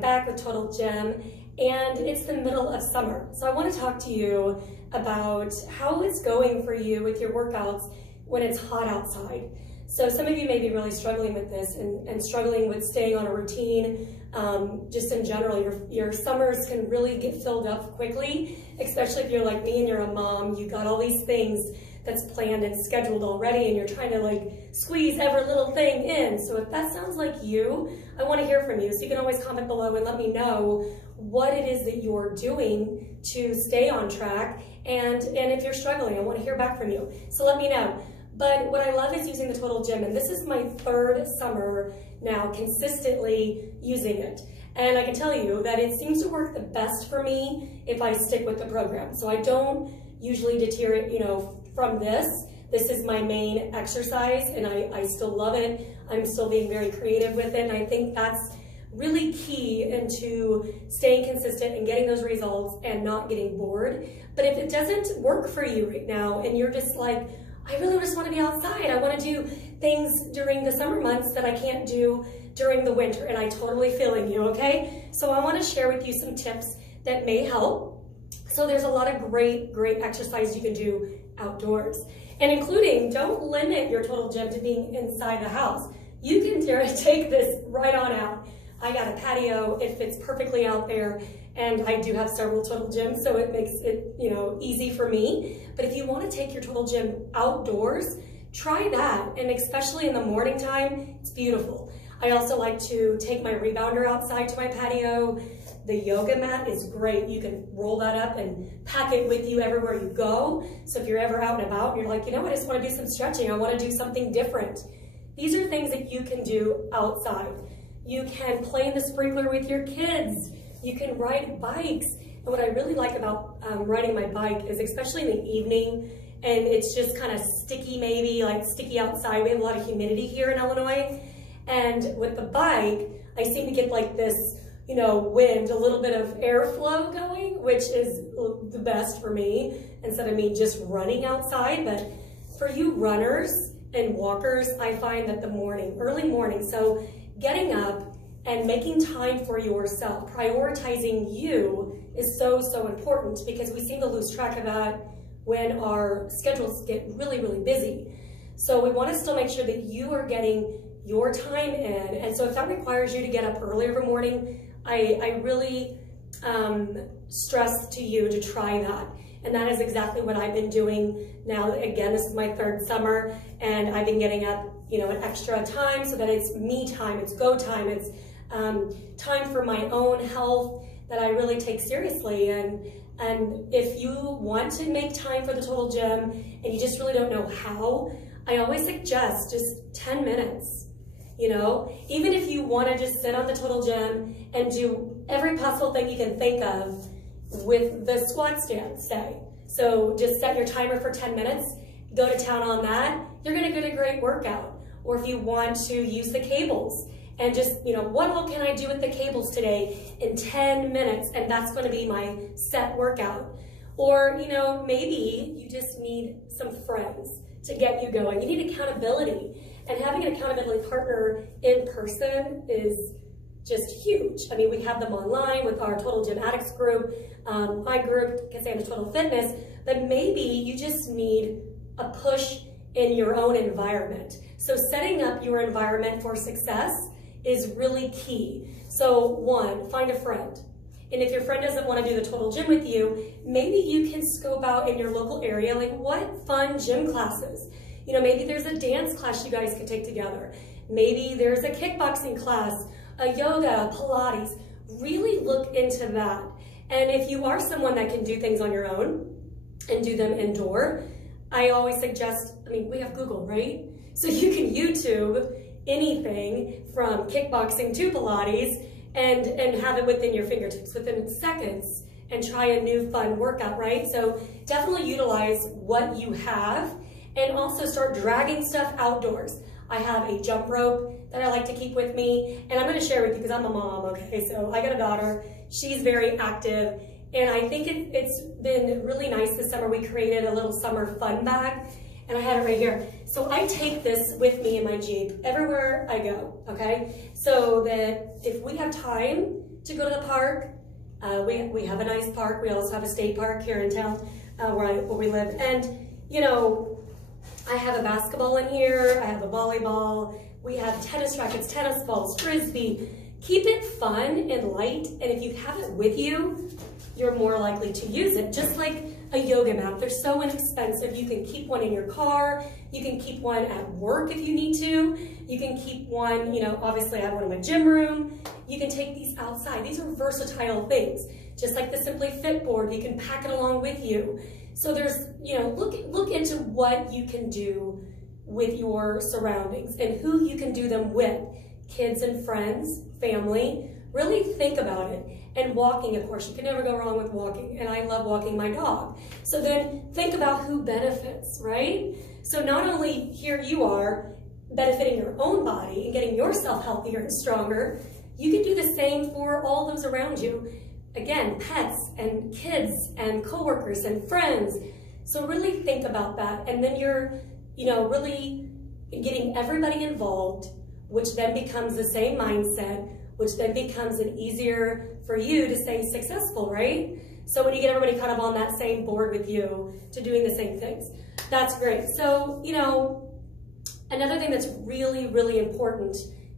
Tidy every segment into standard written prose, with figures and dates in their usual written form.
back with Total Gym, and it's the middle of summer. So I want to talk to you about how it's going for you with your workouts when it's hot outside. So some of you may be really struggling with this and struggling with staying on a routine. Just in general, your summers can really get filled up quickly, especially if you're like me and you're a mom. You got all these things that's planned and scheduled already, and you're trying to like squeeze every little thing in. So if that sounds like you, I want to hear from you. So you can always comment below and let me know what it is that you're doing to stay on track. And if you're struggling, I want to hear back from you. So let me know. But what I love is using the Total Gym, and this is my third summer now consistently using it. And I can tell you that it seems to work the best for me if I stick with the program. So I don't usually deteriorate, from this. This is my main exercise, and I still love it. I'm still being very creative with it, and I think that's really key into staying consistent and getting those results and not getting bored. But if it doesn't work for you right now, and you're just like, I really just want to be outside, I want to do things during the summer months that I can't do during the winter, and I totally feeling you, okay? So I want to share with you some tips that may help. So there's a lot of great exercise you can do outdoors, and including, don't limit your Total Gym to being inside the house. You can take this right on out. I got a patio, it fits perfectly out there, and I do have several Total Gyms, so it makes it, easy for me. But if you want to take your Total Gym outdoors, try that, and especially in the morning time, it's beautiful. I also like to take my rebounder outside to my patio. The yoga mat is great. You can roll that up and pack it with you everywhere you go. So if you're ever out and about and you're like, I just want to do some stretching, I want to do something different. These are things that you can do outside. You can play in the sprinkler with your kids. You can ride bikes. And what I really like about riding my bike is, especially in the evening, and it's just kind of sticky, maybe like sticky outside. We have a lot of humidity here in Illinois. And with the bike, I seem to get like this, wind, a little bit of airflow going, which is the best for me, instead of me just running outside. But for you runners and walkers, I find that early morning, so getting up and making time for yourself, prioritizing you is so important, because we seem to lose track of that when our schedules get really busy. So we want to still make sure that you are getting your time in. And so if that requires you to get up early every morning, I really stress to you to try that. And that is exactly what I've been doing now. Again, this is my third summer, and I've been getting up, an extra time, so that it's me time, it's go time, it's time for my own health that I really take seriously. And if you want to make time for the Total Gym and you just really don't know how, I always suggest just 10 minutes. Even if you want to just sit on the Total Gym and do every possible thing you can think of with the squat stand, say. So just set your timer for 10 minutes, go to town on that, you're gonna get a great workout. Or if you want to use the cables and just, what all can I do with the cables today in 10 minutes, and that's gonna be my set workout. Or, maybe you just need some friends to get you going. You need accountability. And having an accountability partner in person is just huge. I mean, we have them online with our Total Gym Addicts group, my group, Cassandra Total Fitness, but maybe you just need a push in your own environment. So setting up your environment for success is really key. So one, find a friend. And if your friend doesn't want to do the Total Gym with you, maybe you can scope out in your local area, like what fun gym classes. Maybe there's a dance class you guys can take together. Maybe there's a kickboxing class, a yoga, Pilates. Really look into that. And if you are someone that can do things on your own and do them indoor, I always suggest, we have Google, right? So you can YouTube anything from kickboxing to Pilates and have it within your fingertips, within seconds, and try a new fun workout, right? So definitely utilize what you have, and also start dragging stuff outdoors. I have a jump rope that I like to keep with me, and I'm gonna share with you because I'm a mom, okay? So I got a daughter, she's very active, and I think it's been really nice this summer. We created a little summer fun bag, and I have it right here. So I take this with me in my Jeep everywhere I go, okay? So that if we have time to go to the park. We have a nice park. We also have a state park here in town where we live. And, you know, I have a basketball in here. I have a volleyball. We have tennis rackets, tennis balls, frisbee. Keep it fun and light. And if you have it with you, you're more likely to use it. Just like a yoga mat. They're so inexpensive. You can keep one in your car. You can keep one at work if you need to. You can keep one, you know, obviously I have one in my gym room. You can take these outside. These are versatile things. Just like the Simply Fit board, you can pack it along with you. So there's, you know, look into what you can do with your surroundings and who you can do them with. Kids and friends, family, really think about it. And walking, of course, you can never go wrong with walking. And I love walking my dog. So then think about who benefits, right? So not only here you are benefiting your own body and getting yourself healthier and stronger, you can do the same for all those around you. Again, pets and kids and coworkers and friends. So really think about that. And then you're, you know, really getting everybody involved, which then becomes the same mindset, which then becomes an easier for you to stay successful, right? So when you get everybody kind of on that same board with you to doing the same things, that's great. So, you know, another thing that's really, really important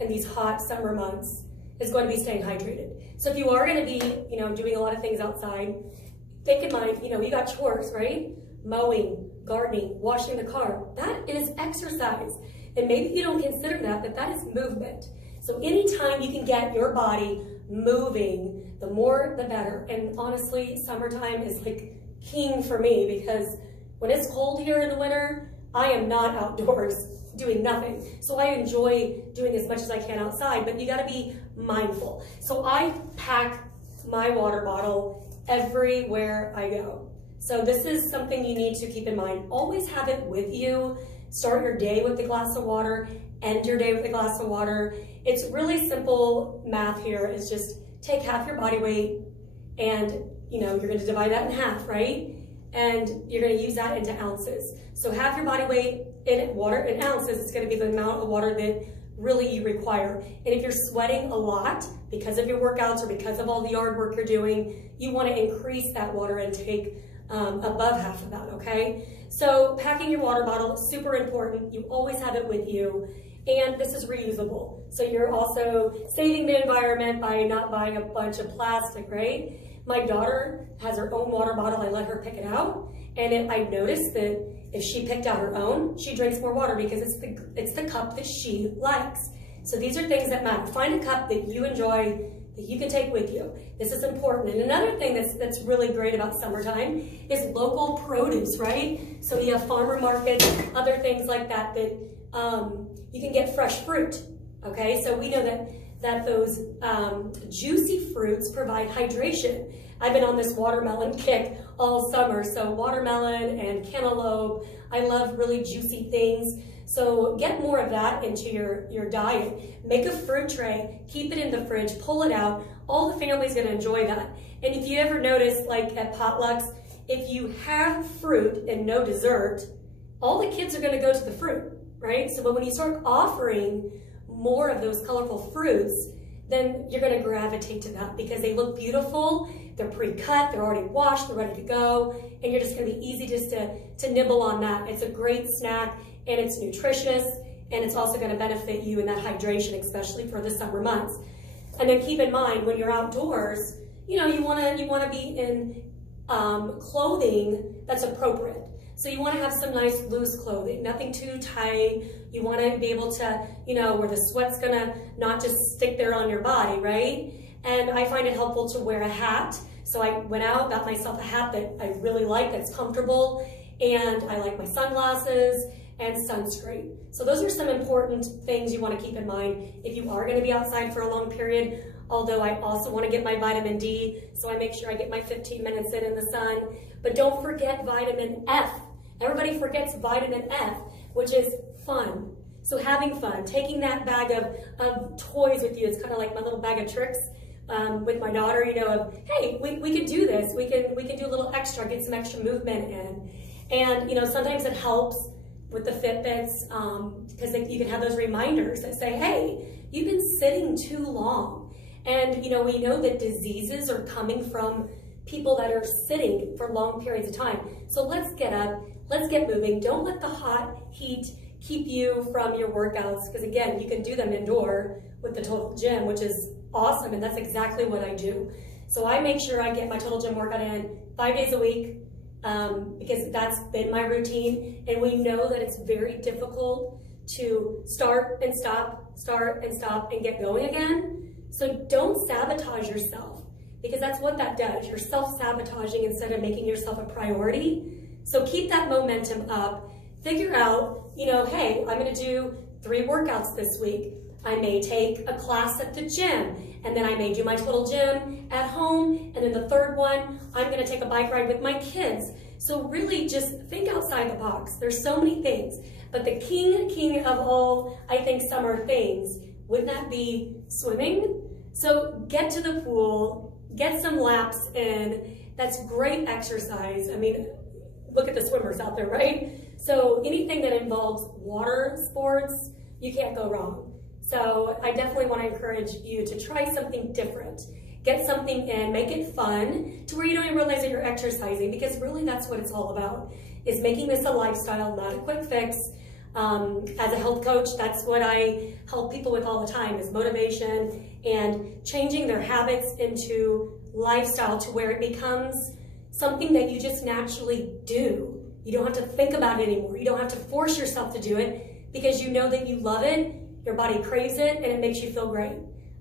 in these hot summer months is going to be staying hydrated. So if you are going to be, you know, doing a lot of things outside, think in mind, you know, you got chores, right? Mowing, gardening, washing the car. That is exercise. And maybe you don't consider that, but that is movement. So anytime you can get your body moving, the more the better. And honestly, summertime is like king for me because when it's cold here in the winter, I am not outdoors doing nothing. So I enjoy doing as much as I can outside, but you gotta be mindful. So I pack my water bottle everywhere I go. So this is something you need to keep in mind. Always have it with you. Start your day with a glass of water, end your day with a glass of water. It's really simple math here. It's just take half your body weight and, you know, you're gonna divide that in half, right? And you're gonna use that into ounces. So half your body weight in water, in ounces, it's gonna be the amount of water that really you require. And if you're sweating a lot because of your workouts or because of all the yard work you're doing, you wanna increase that water intake above half of that, okay? So packing your water bottle is super important. You always have it with you. And this is reusable. So you're also saving the environment by not buying a bunch of plastic, right? My daughter has her own water bottle. I let her pick it out. And I noticed that if she picked out her own, she drinks more water because it's the cup that she likes. So these are things that matter. Find a cup that you enjoy, that you can take with you. This is important. And another thing that's really great about summertime is local produce, right? So you have farmer markets, other things like that you can get fresh fruit, okay? So we know that those juicy fruits provide hydration. I've been on this watermelon kick all summer, so watermelon and cantaloupe. I love really juicy things. So get more of that into your diet. Make a fruit tray, keep it in the fridge, pull it out. All the family's gonna enjoy that. And if you ever notice, like at potlucks, if you have fruit and no dessert, all the kids are gonna go to the fruit, right? So but when you start offering more of those colorful fruits, then you're gonna gravitate to that because they look beautiful, they're pre-cut, they're already washed, they're ready to go, and you're just gonna be easy just to nibble on that. It's a great snack, and it's nutritious, and it's also gonna benefit you in that hydration, especially for the summer months. And then keep in mind, when you're outdoors, you know, you wanna be in clothing that's appropriate. So you wanna have some nice loose clothing, nothing too tight. You wanna be able to, you know, where the sweat's gonna not just stick there on your body, right? And I find it helpful to wear a hat. So I went out, got myself a hat that I really like, that's comfortable, and I like my sunglasses and sunscreen. So those are some important things you wanna keep in mind if you are gonna be outside for a long period, although I also wanna get my vitamin D, so I make sure I get my 15 minutes in the sun. But don't forget vitamin F. Everybody forgets vitamin F, which is fun. So having fun, taking that bag of toys with you, it's kind of like my little bag of tricks with my daughter, you know, of, hey, we could do this. We can do a little extra, get some extra movement in. And, you know, sometimes it helps with the Fitbits because you can have those reminders that say, hey, you've been sitting too long. And, you know, we know that diseases are coming from people that are sitting for long periods of time. So let's get up, let's get moving. Don't let the hot heat keep you from your workouts, because again, you can do them indoor with the Total Gym, which is awesome, and that's exactly what I do. So I make sure I get my Total Gym workout in 5 days a week, because that's been my routine, and we know that it's very difficult to start and stop and get going again. So don't sabotage yourself, because that's what that does. You're self-sabotaging instead of making yourself a priority. So keep that momentum up. Figure out, you know, hey, I'm gonna do 3 workouts this week. I may take a class at the gym, and then I may do my Total Gym at home, and then the 3rd one, I'm gonna take a bike ride with my kids. So really just think outside the box. There's so many things, but the king of all, I think, summer things, wouldn't that be swimming? So get to the pool, get some laps in. That's great exercise. I mean, look at the swimmers out there, right? So anything that involves water sports, you can't go wrong. So I definitely want to encourage you to try something different. Get something in, make it fun to where you don't even realize that you're exercising, because really that's what it's all about, is making this a lifestyle, not a quick fix. As a health coach, that's what I help people with all the time, is motivation and changing their habits into lifestyle to where it becomes something that you just naturally do. You don't have to think about it anymore. You don't have to force yourself to do it, because you know that you love it, your body craves it, and it makes you feel great,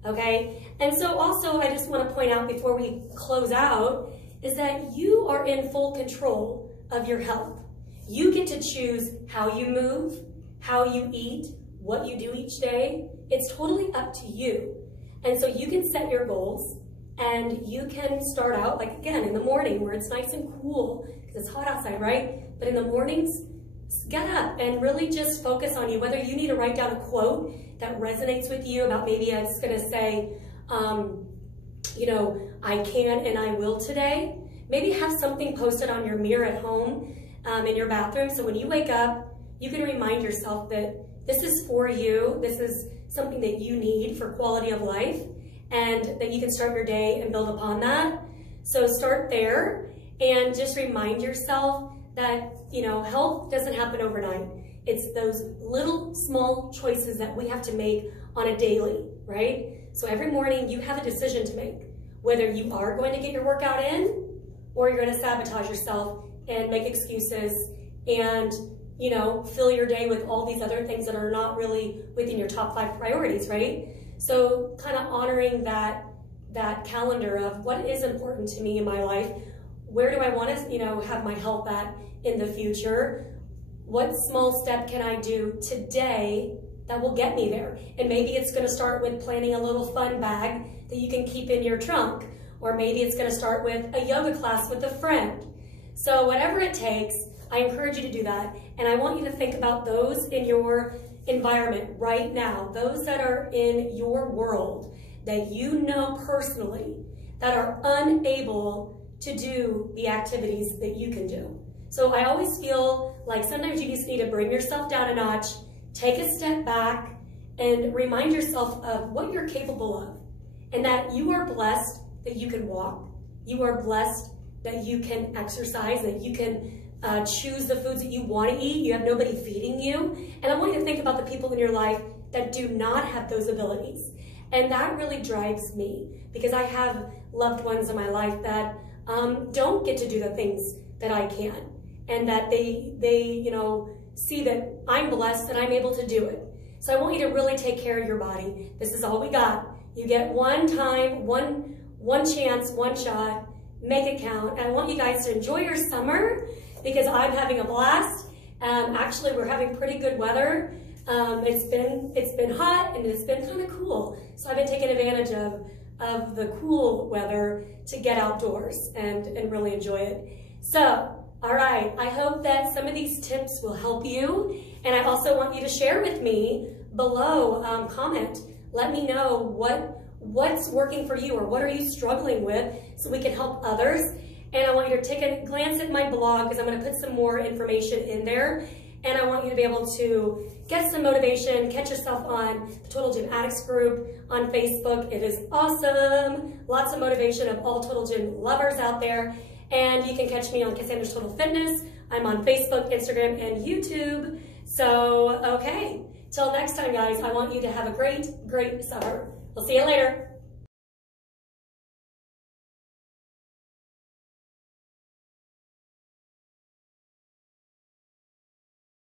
okay? And so also, I just want to point out before we close out, is that you are in full control of your health. You get to choose how you move, how you eat, what you do each day. It's totally up to you. And so you can set your goals, and you can start out, like again, in the morning where it's nice and cool, because it's hot outside, right? But in the mornings, get up and really just focus on you. Whether you need to write down a quote that resonates with you about, maybe it's gonna say, you know, I can and I will today. Maybe have something posted on your mirror at home, in your bathroom, so when you wake up, you can remind yourself that this is for you, this is something that you need for quality of life, and that you can start your day and build upon that. So start there, and just remind yourself that, you know, health doesn't happen overnight. It's those little small choices that we have to make on a daily, right? So every morning you have a decision to make, whether you are going to get your workout in, or you're gonna sabotage yourself and make excuses and, you know, fill your day with all these other things that are not really within your top 5 priorities, right? So kind of honoring that calendar of what is important to me in my life. Where do I want to, you know, have my health at in the future? What small step can I do today that will get me there? And maybe it's going to start with planning a little fun bag that you can keep in your trunk. Or maybe it's going to start with a yoga class with a friend. So whatever it takes, I encourage you to do that. And I want you to think about those in your environment right now, those that are in your world that you know personally that are unable to do the activities that you can do. So I always feel like sometimes you just need to bring yourself down a notch, take a step back, and remind yourself of what you're capable of, and that you are blessed that you can walk, you are blessed that you can exercise, that you can choose the foods that you want to eat. You have nobody feeding you. And I want you to think about the people in your life that do not have those abilities. And that really drives me, because I have loved ones in my life that don't get to do the things that I can, and that they you know, see that I'm blessed that I'm able to do it. So I want you to really take care of your body. This is all we got. You get one time, one chance, one shot. Make it count. And I want you guys to enjoy your summer, because I'm having a blast. Actually, we're having pretty good weather. It's been hot and it's been kind of cool. So I've been taking advantage of the cool weather to get outdoors and really enjoy it. So, all right, I hope that some of these tips will help you. And I also want you to share with me below, comment. Let me know what's working for you, or what are you struggling with, so we can help others. And I want you to take a glance at my blog, because I'm going to put some more information in there. and I want you to be able to get some motivation, catch yourself on the Total Gym Addicts group on Facebook. It is awesome. Lots of motivation of all Total Gym lovers out there. And you can catch me on Cassandra's Total Fitness. I'm on Facebook, Instagram, and YouTube. So, okay. Till next time, guys, I want you to have a great, great summer. We'll see you later.